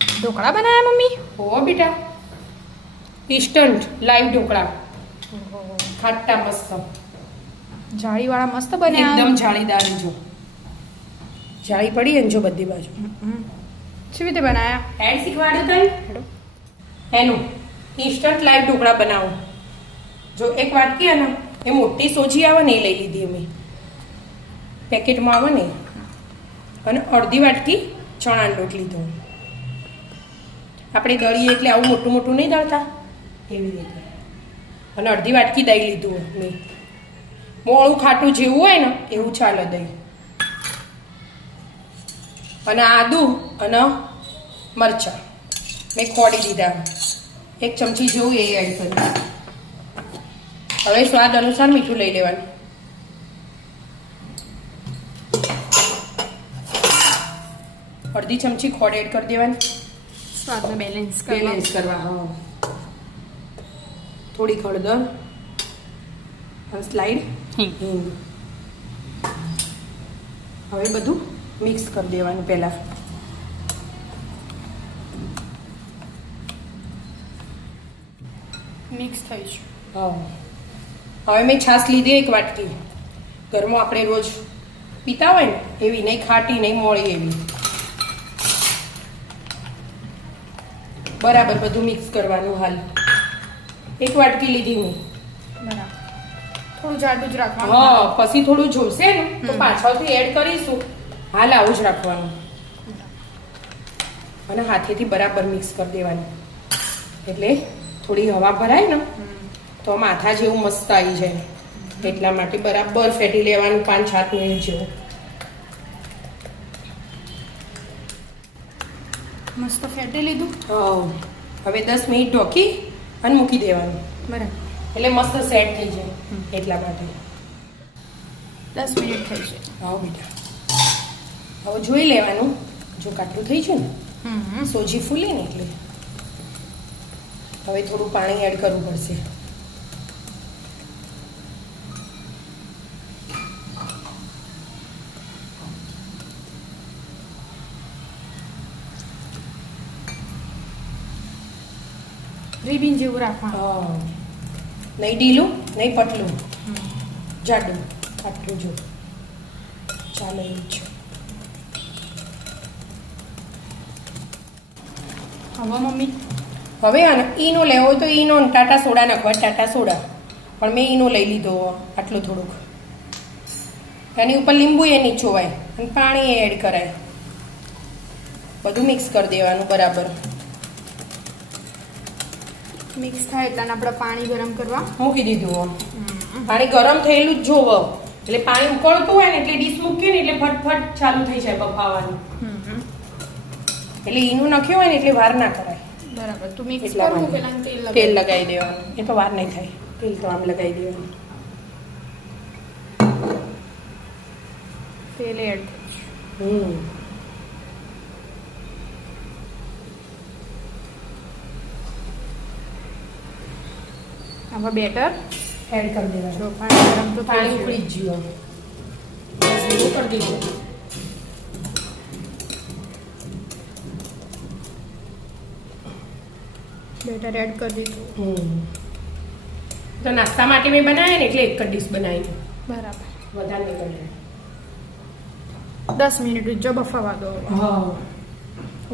ઢોકળા બનાવ્યા મમ્મી? હો બેટા, ઇન્સ્ટન્ટ લાઈવ ઢોકળા, ખાટા મસ્ત, જાળીવાળા મસ્ત બન્યા. એકદમ જાળીદાર. જો જાળી પડી ને જો બધી બાજુ. કેવી રીતે બનાયા? એડ શીખવાડ્યું તને એનું ઇન્સ્ટન્ટ લાઈવ ઢોકળા બનાવો. જો એક વાટકી ને એ મોટી સોજી આવે ને એ લઈ લીધી અમે, પેકેટમાં આવે ને, અને અડધી વાટકી ચણાનો લોટ લીધો. આપણે દળીએ એટલે આવું મોટું મોટું નહીં દળતા એવી રીતે. અને અડધી વાટકી દહીં લીધું મેં. મોળું ખાટું જેવું હોય ને એવું ચાલે દહીં. અને આદુ અને મરચાં મેં ખોડી દીધા, 1 ચમચી જેવું એ એડ કર્યું. હવે સ્વાદ અનુસાર મીઠું લઈ લેવાનું. અડધી ચમચી ખોડ એડ કરી દેવાની, સ્વાદને બેલેન્સ કરવા. હા, થોડી હળદર, સ્લાઈડ હિંગ. હવે બધું મિક્સ કરી દેવાનું પહેલા. મિક્સ થઈ છે. હા, હવે મેં છાશ લીધી 1 વાટકી. ઘરમાં આપણે રોજ પીતા હોય ને એવી, નહીં ખાટી નહીં મોળી એવી. બરાબર બધું મિક્સ કરવાનું. હાલ 1 વાટકી લીધી મેં. બરાબર, થોડું જાડું જ રાખવાનું. હા, પછી થોડું જોશે ને તો પાછળથી એડ કરીશું. હાલ આવું જ રાખવાનું અને હાથેથી બરાબર મિક્સ કરી દેવાનું. એટલે થોડી હવા ભરાય ને તો માથા જેવું મસ્ત આવી જાય. એટલા માટે બરાબર ફેટી લેવાનું 5-7 મિનિટ જેવું. મસ્ત ફેટી લીધું. હવે 10 મિનિટ ઢોકી અને મૂકી દેવાનું. બરાબર, એટલે મસ્ત સેટ થઈ જાય. એટલા માટે 10 મિનિટ થઈ છે. હા બેટા, હવે જોઈ લેવાનું. જો કાટલું થઈ છે ને, સોજી ફૂલી ને એટલે હવે થોડું પાણી એડ કરવું પડશે. રિબિન જેવું રાખવાનું. નહીં ઢીલું નહીં પતલું, જાડું. આટલું જો ચાલે એવું છે. હવે મમ્મી હવે ઈનો લેવો હોય તો ઈનો, ટાટા સોડા નાખવા, ટાટા સોડા. પણ મેં ઈનો લઈ લીધો આટલું થોડુંક. એની ઉપર લીંબુ એ નીચોવાય અને પાણી એડ કરાય. બધું મિક્સ કરી દેવાનું બરાબર. મિક્સ થાય એટલે આપણે પાણી ગરમ કરવા મૂકી દીધું. પાણી ગરમ થયેલું જ જોવો. એટલે પાણી ઉકળતું હોય ને એટલે ડીશ મૂકીએ ને એટલે ફટફટ ચાલુ થઈ જાય બફાવાનું. એટલે ઈનું નાખ્યું હોય ને એટલે વાર ના કરાય. બરાબર, તું મિક્સ એટલા કરવું માટે પેલા તેલ લગાવી દેવાનું. એ તો વાર નહીં થાય. તેલ તો આમ લગાવી દેવાનું. તેલ એડ હવે બેટર એડ કરી દેવાનું. પાણી ગરમ તો પાણી ઉકળી જ ગયું. બસ એવું કરી દીધું. બેટર એડ કરી દીધું. તો નાસ્તા માટે મેં બનાવ્યા ને એટલે 1 જ ડીશ બનાવી. બરાબર, વધારે નહીં બનાવી. 10 મિનિટ જો બફાવા દો. હા,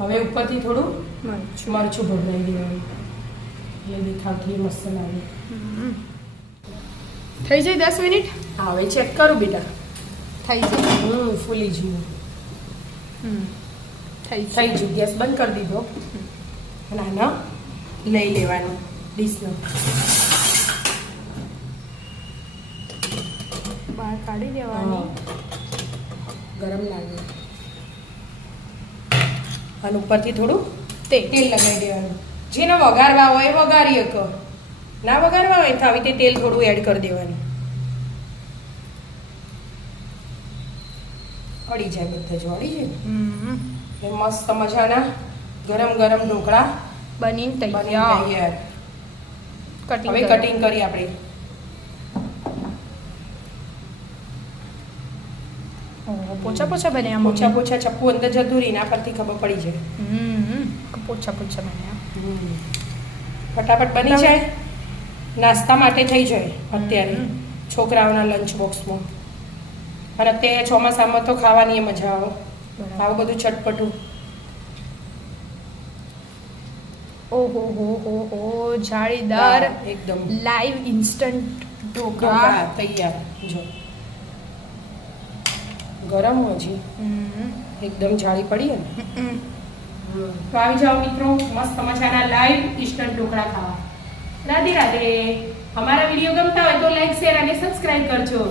હવે ઉપરથી થોડું મરચું ભભરાઈ દેવાનું. એ દેખાવથી મસ્ત લાગે. થઈ જાય 10 મિનિટ. હા, હવે ચેક કરું બેટા. થઈ જાય. ફૂલી ગયું. થઈ ગયું. ગેસ બંધ કરી દીધો. અને આને લઈ લેવાનું ડીશનો. બહાર કાઢી દેવાની. ગરમ લાગે. અને ઉપરથી થોડું તેલ લગાવી દેવાનું. જેને વઘારવા હોય વઘારી શકો, ના વઘારવા હોય તો આવી રીતે તેલ થોડું એડ કરી દેવાનું. અડી જાય બધા. જો અડી જાય ને મસ્ત મજાના ગરમ ગરમ ઢોકળા બનીને તૈયાર. હવે કટિંગ કરી આપણે. પોચા પોચા બન્યા પોચા મમ્મી. પોચા ચપ્પુ અંદર જતું રહી ના પરથી ખબર પડી જાય પોચા પોચા બન્યા. ફટાફટ બની જાય, નાસ્તા માટે થઈ જાય અત્યારે હમ. છોકરાઓના લંચ બોક્સમાં. અને અત્યારે ચોમાસામાં તો ખાવાની એ મજા આવે, બરાબર. આવું બધું ચટપટું. ઓહો હો હો હો જાળીદાર હા, એકદમ લાઈવ ઇન્સ્ટન્ટ ઢોકળા. ઢોકળા તૈયાર. જો ગરમ હજી એકદમ જાળી પડી ને. તો આવી જાઓ મિત્રો, મસ્ત મજાના લાઈવ ઇન્સ્ટન્ટ ઢોકળા ખાવા. રાધે રાધે. અમારા વિડીયો ગમતા હોય તો લાઈક શેર અને સબસ્ક્રાઇબ કરજો.